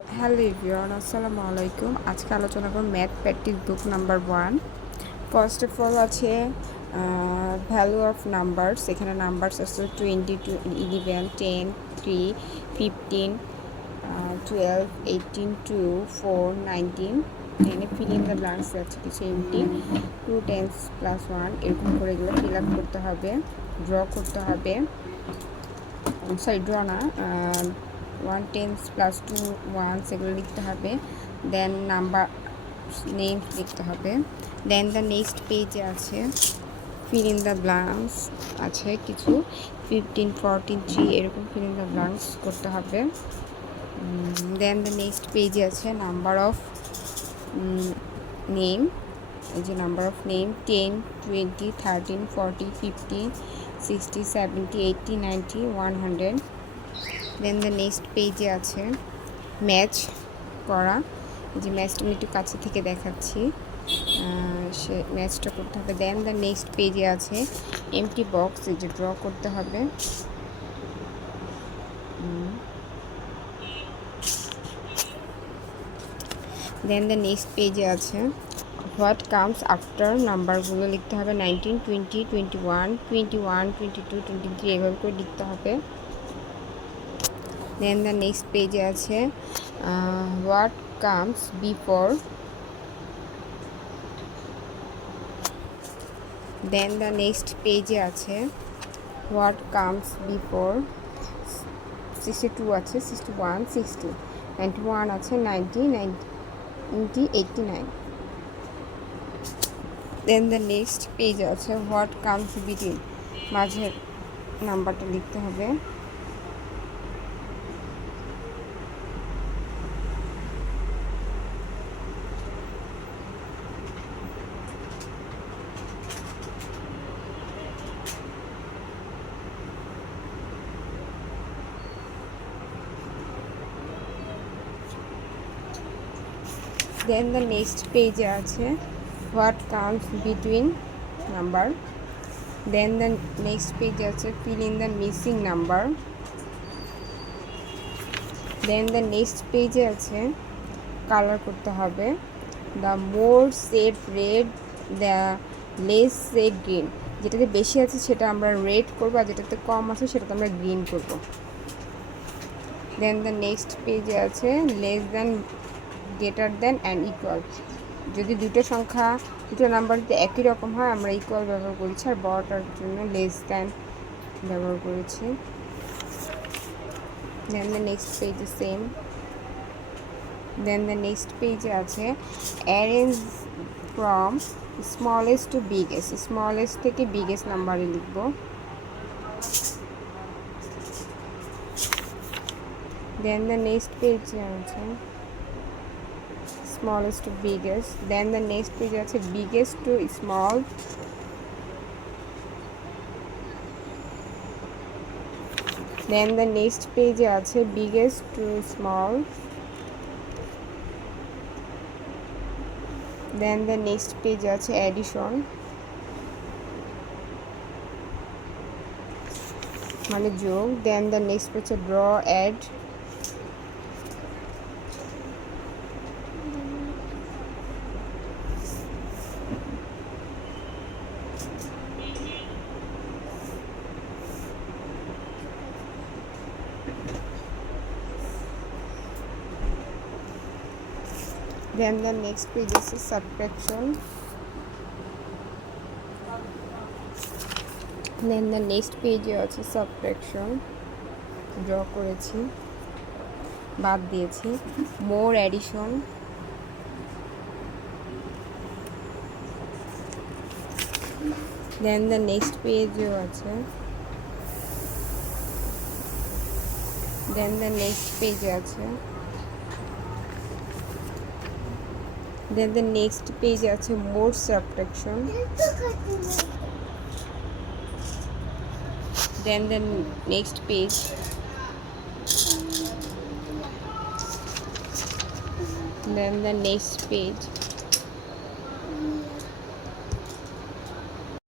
Hello everyone, আসসালামু আলাইকুম। আজকে আলোচনা করব ম্যাথ প্র্যাকটিস বুক নাম্বার 1। ফার্স্ট অফ অল আছে ভ্যালু অফ নাম্বারস। এখানে নাম্বারস আছে 22, 11, 10, 3, 15, 12, 18, 2, 4, 19। এখানে ফিল ইন দ্য ব্ল্যাঙ্কস আছে কিছু এমটি 2 10 প্লাস 1 এরকম করে এগুলো ফিল আপ করতে হবে, ড্র করতে হবে। সরি, ড্র না, 1 10 প্লাস 2 1 সেগুলো লিখতে হবে। দেন নাম্বার নেম লিখতে হবে। দেন দ্য নেক্সট পেজে আছে ফিল ইন দ্য ব্ল্যাঙ্কস আছে কিছু 15 14 3 এরকম ফিল ইন দ্য ব্ল্যাঙ্কস করতে হবে। দেন দ্য নেক্সট পেজে আছে নাম্বার অফ নেম। এই যে number of name 10 20 13 40 50 60 70 80 90 100। Then the next পেজে আছে ম্যাচ করা। যে ম্যাচটা আমি একটু কাছে থেকে দেখাচ্ছি, সে ম্যাচটা করতে হবে। দেন দ্য নেক্সট পেজে আছে এমটি বক্স, এই যে ড্র করতে হবে। দেন দ্য নেক্সট পেজে আছে হোয়াট কামস আফটার, নাম্বারগুলো লিখতে হবে 19 20 21 21 22 23 এভাবে করে লিখতে হবে। দেন দ্য নেক্সট পেজে আছে what comes before. Then the next পেজে আছে হোয়াট কামস বিফোর। 62 আছে, 61 60, 91 আছে, 90 90 89। দেন দ্য নেক্সট পেজ আছে হোয়াট কামস বিটুইন, মাঝের নাম্বারটা লিখতে হবে। দেন দ্য নেক্সট পেজে আছে what comes between number. Then the next পেজে আছে fill in the missing number. Then the next পেজে আছে কালার করতে হবে। The more shade red, the less shade green. যেটাতে বেশি আছে সেটা আমরা রেড করবো, আর যেটাতে কম আছে সেটাতে আমরা গ্রিন করব। দেন দ্য নেক্সট পেজে আছে less than, greater than and equal. যদি দুটো সংখ্যা দুটো নাম্বার যদি একই রকম হয় আমরা ইকুয়াল ব্যবহার করেছি, আর বড়টার জন্য লেস দ্যান ব্যবহার করেছি। দেন দ্য নেক্সট পেজে সেম। দেন দ্য নেক্সট পেজে আছে arrange from smallest to biggest. Smallest থেকে বিগেস্ট নাম্বারে লিখব। দেন দ্য নেক্সট পেজে আছে smallest to biggest. Then the next page আছে biggest to small. Then the next page আছে biggest to small. Then the next page আছে addition, মানে যোগ। Then the next page draw, add. Then the next page is subtraction. Then the next page আছে subtraction, draw করেছি, বাদ দিয়েছি। মোর অ্যাডিশন। দেন the next পেজও আছে। দেন দ্য নেক্সট পেজে আছে। দেন দ্য নেক্সট পেজে আছে more subtraction. Then the next page. Then the next page.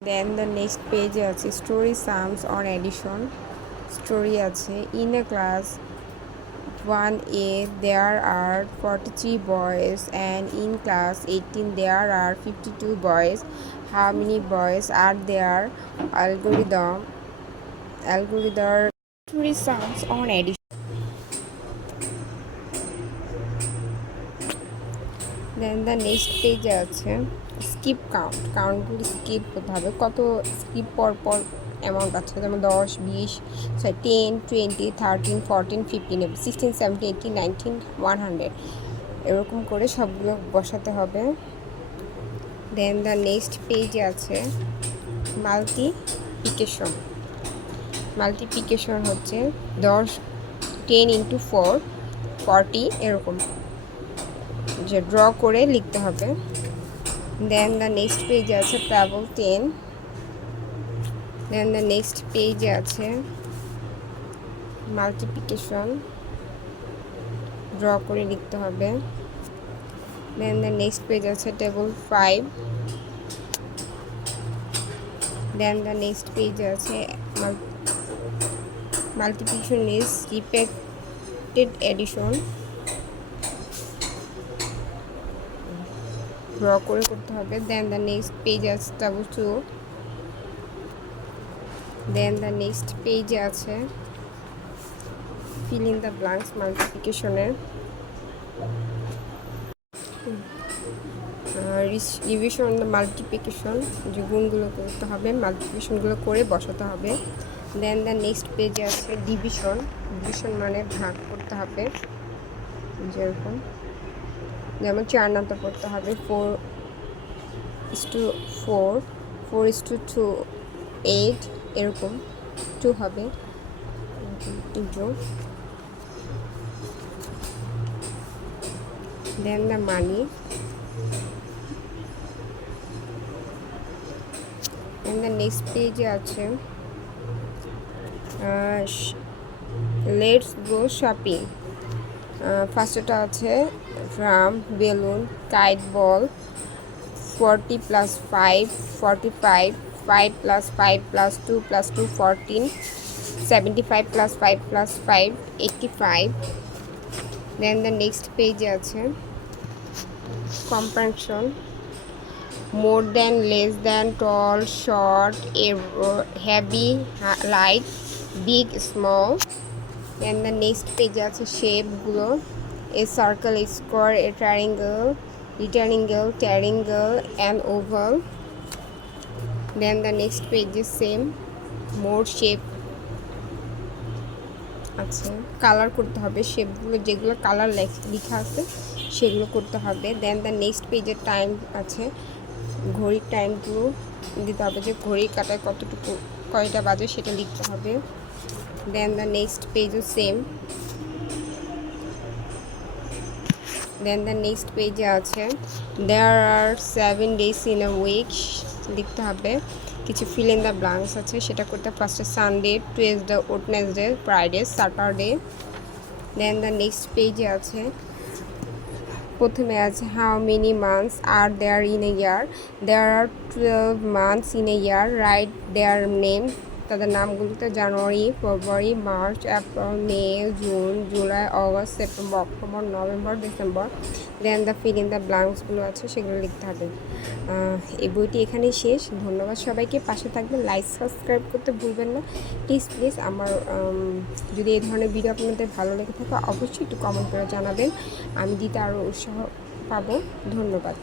Then the next পেজে আছে story sums on addition. Story আছে in a class 1A there are 43 boys and in class 18 there are 52 boys. How many boys are there? Algorithm results on addition. Then the next পেজে আছে স্কিপ কাউন্টগুলি স্কিপ করতে হবে, কত স্কিপ পর অ্যামাউন্ট আছে, যেমন 10, 20, 10, 20, 13, 14, 15, 16, 17, 18, 19, 100 এরকম করে সবগুলো বসাতে হবে। দেন দ্য নেক্সট পেজে আছে মাল্টিপ্লিকেশন হচ্ছে 10 into 4 40 এরকম যে ড্র করে লিখতে হবে। দেন দ্য নেক্সট পেজে আছে ট্রাবল 10। দেন দ্য নেক্সট পেজে আছে মাল্টিপ্লিকেশন, ড্র করে লিখতে হবে। দেন দ্য নেক্সট পেজ আছে table 5। Then the next page আছে multiplication is repeated addition, draw করে করতে হবে। দেন দ্য নেক্সট পেজ আছে টেবল 2। দেন দ্য নেক্সট পেজে আছে ফিল ইন দ্য ব্ল্যাঙ্কস মাল্টিপ্লিকেশনের। রিভিশন দ্য মাল্টিপ্লিকেশন, যে গুণগুলো করতে হবে, মাল্টিপ্লিকেশনগুলো করে বসাতে হবে। দেন দ্য নেক্সট পেজে আছে ডিভিশন মানে ভাগ করতে হবে, যেরকম যেমন 4 নাম্বার করতে হবে 4:4, 4:2, 8 এরকম 2 হবে into. Then the money, then the next পেজে আছে লেটস গো শপিং। ফার্স্টটা আছে drum, balloon, kite, ball. 40 + 5 45, 5 + 5 + 2 + 2 14, 75 + 5 + 5 85। Then the next পেজে আছে comparison, more than, less than, tall, short, heavy, light, big, small. Then the next পেজে আছে শেপগুলো, a circle, a square, a triangle, rectangle, triangle and oval. Then the next page is same, more shape আছে, colour করতে হবে শেপগুলো, যেগুলো কালার লেখা আছে সেগুলো করতে হবে। দেন দ্য নেক্সট পেজে টাইম আছে, ঘড়ির টাইমগুলো দিতে হবে, যে ঘড়ির কাটায় কয়টা বাজে সেটা লিখতে হবে। দেন দ্য নেক্সট পেজও সেম। দেন দ্য নেক্সট পেজে আছে দেয়ার আর 7 days in a week লিখতে হবে। কিছু ফিল ইন দ্য ব্ল্যাঙ্কস আছে, সেটা করতে ফার্স্টে Sunday, Tuesday, Wednesday, Friday, Saturday. Then the next পেজে আছে প্রথমে আছে how many months are there in a year. There are 12 months in a year, write their name, তাদের নামগুলোতে January, February, March, April, May, June, July, August, September, October, November, December. Then the fill in the ব্ল্যাঙ্কসগুলো আছে সেগুলো লিখতে হবে। এই বইটি এখানেই শেষ। ধন্যবাদ সবাইকে, পাশে থাকবেন, লাইক সাবস্ক্রাইব করতে ভুলবেন না প্লিজ। আমার যদি এই ধরনের ভিডিও আপনাদের ভালো লেগে থাকে অবশ্যই একটু কমেন্ট করে জানাবেন, আমি দিতে আরও উৎসাহ পাবো। ধন্যবাদ।